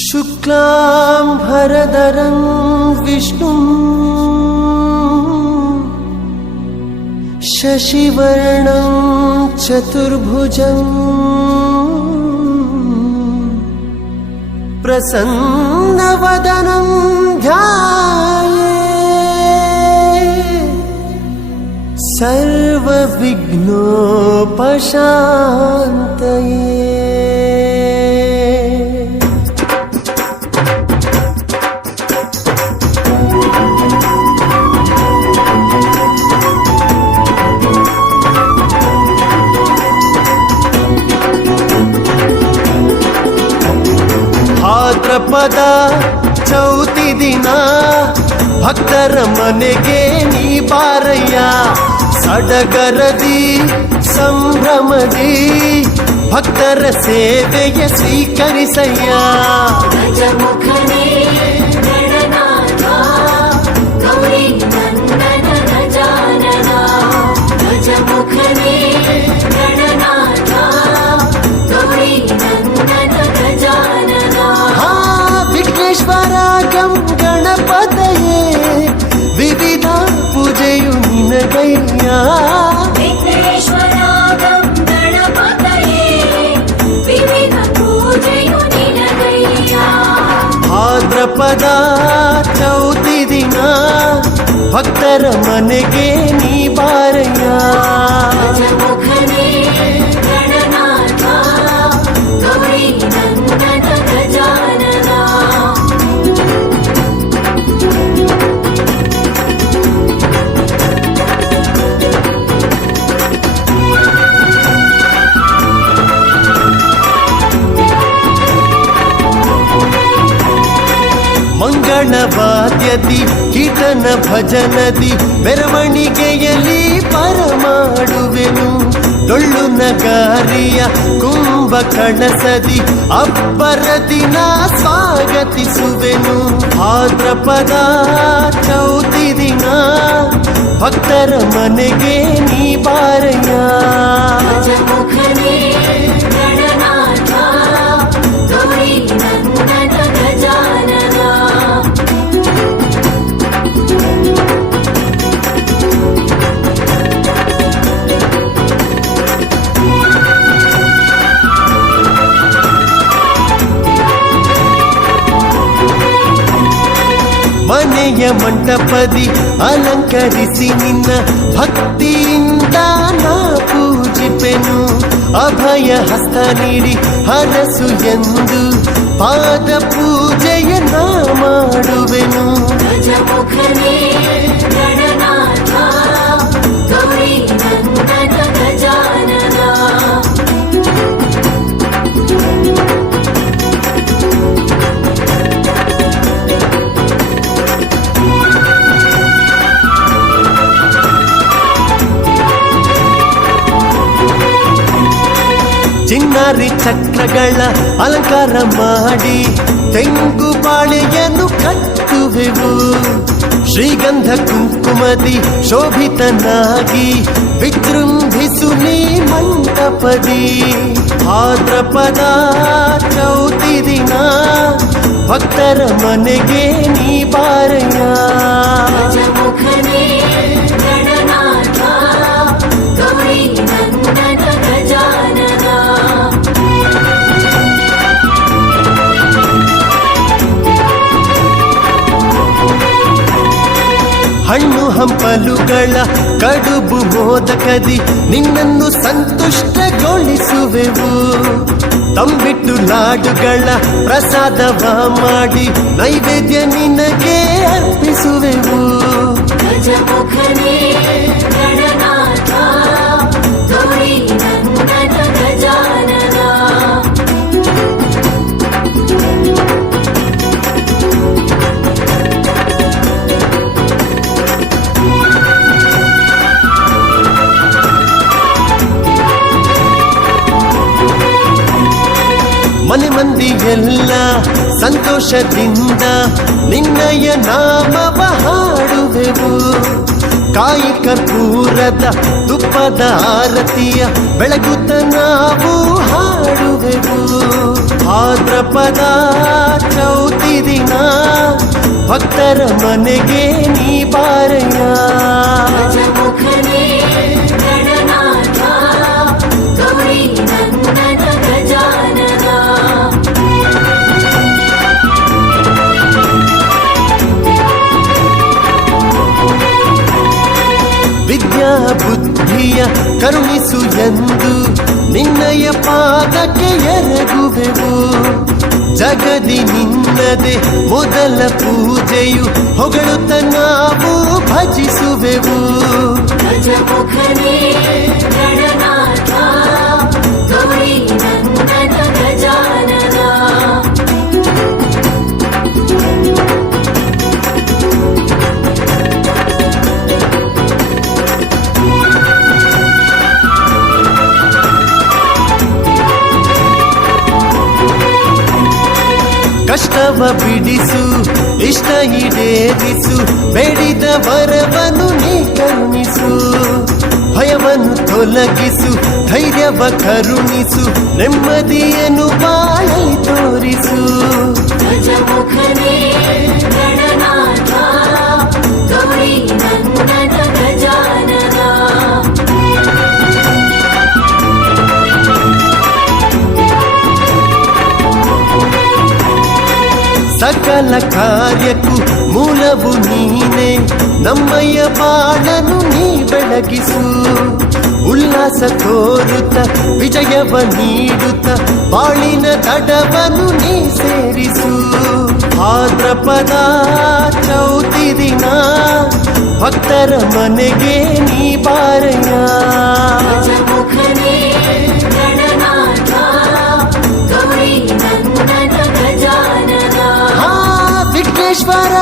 शुक्लां भरदरं विष्णुम् शशिवर्णं चतुर्भुजम् प्रसन्नवदनं ध्याये सर्वविघ्नोपशान्तये ಭಾದ್ರಪದ ಚೌತಿ ದಿನ ಭಕ್ತರ ಮನೆಗೆ ನೀ ಬಾರಯ್ಯ. ಸಡಗರದಿ ಸಂಭ್ರಮದಿ ಭಕ್ತರ ಸೇವೆಯ ಸ್ವೀಕರಿಸಯ್ಯ. ಭಕ್ತರ ಮನೆಗೆ ನೀ ಬಾರಯ್ಯ ಗಜಮುಖನೇ ಗಣನಾಥ ಕೀರ್ತನ ಭಜನದಿ ಮೆರವಣಿಗೆಯಲ್ಲಿ ಪರಮಾಡುವೆನು. ಡೊಳ್ಳು ನಗಾರಿಯ ಕುಂಭ ಕಣಸದಿ ಅಬ್ಬರ ದಿನ ಸ್ವಾಗತಿಸುವೆನು. ಭಾದ್ರಪದ ಚೌತಿ ದಿನ ಭಕ್ತರ ಮನೆಗೆ ನೀ ಬಾರಯ್ಯ. ಮನೆಯ ಮಂಟಪದಿ ಅಲಂಕರಿಸಿ ನಿನ್ನ ಭಕ್ತಿಯಿಂದ ನಾ ಪೂಜಿಪೆನು ಅಭಯ ಹಸ್ತ ನೀಡಿ ಹರಸು ಎಂದು ಪಾದ ಪೂಜೆಯ ನಾ ಮಾಡುವೆನು ಚಿನ್ನಾರಿ ಚಕ್ರಗಳ ಅಲಂಕಾರ ಮಾಡಿ ತೆಂಗು ಬಾಳೆಯನ್ನು ಕಟ್ಟುವೆವು. ಶ್ರೀಗಂಧ ಕುಂಕುಮದಿ ಶೋಭಿತನಾಗಿ ವಿಜೃಂಭಿಸು ನೀ ಮಂಟಪದಿ. ಭಾದ್ರಪದ ಚೌತಿ ದಿನ ಭಕ್ತರ ಮನೆಗೆ ನೀ ಬಾರಯ್ಯ. ಹಂಪಲುಗಳ ಕಡುಬು ಮೋದಕದಿ ನಿನ್ನನ್ನು ಸಂತುಷ್ಟಗೊಳಿಸುವೆವು. ತಂಬಿಟ್ಟು ನಾಡುಗಳ ಪ್ರಸಾದವ ಮಾಡಿ ನೈವೇದ್ಯ ನಿನಗೆ ಅರ್ಪಿಸುವೆವು. ಸಂತೋಷದಿಂದ ನಿನ್ನಯ ನಾಮ ಹಾಡುವೆವು. ಕಾಯಿ ಕರ್ಪೂರದ ತುಪ್ಪದ ಆರತಿಯ ಬೆಳಗುತ್ತ ನಾವು ಹಾಡುವೆವು. ಆದ್ರಪದ ಚೌತಿ ದಿನ, ಭಕ್ತರ ಮನೆಗೆ ನೀ ಬುದ್ಧಿಯ ಕರುಣಿಸು ಎಂದು ನಿನ್ನಯ ಪಾದಕ್ಕೆ ಎರಗುವೆವು. ಜಗದಿ ನಿನ್ನದೆ ಮೊದಲ ಪೂಜೆಯು ಹೊಗಳುತ್ತ ನಾವು ಭಜಿಸುವೆವು. ಕಷ್ಟವ ಬಿಡಿಸು, ಇಷ್ಟ ಈಡೇರಿಸು, ಬೇಡಿದ ವರವನ್ನು ನೀ ಕರುಣಿಸು. ಭಯವನ್ನು ತೊಲಗಿಸು, ಧೈರ್ಯವ ಕರುಣಿಸು, ನೆಮ್ಮದಿಯನ್ನು ಬಾಯಿ ತೋರಿಸು. ಸಕಲ ಕಾರ್ಯಕ್ಕೂ ಮೂಲವು ನೀನೆ. ನಮ್ಮಯ್ಯ ಬಾಳನು ನೀ ಬೆಳಗಿಸು. ಉಲ್ಲಾಸ ತೋರುತ್ತ, ವಿಜಯವ ನೀಡುತ್ತ, ಬಾಳಿನ ತಡವನ್ನು ನೀ ಸೇರಿಸು. ಭಾದ್ರಪದ ಚೌತಿ ದಿನ, ಭಕ್ತರ ಮನೆಗೆ ನೀ ಬಾರಯ್ಯ. ಮಹೇಶ್ವರ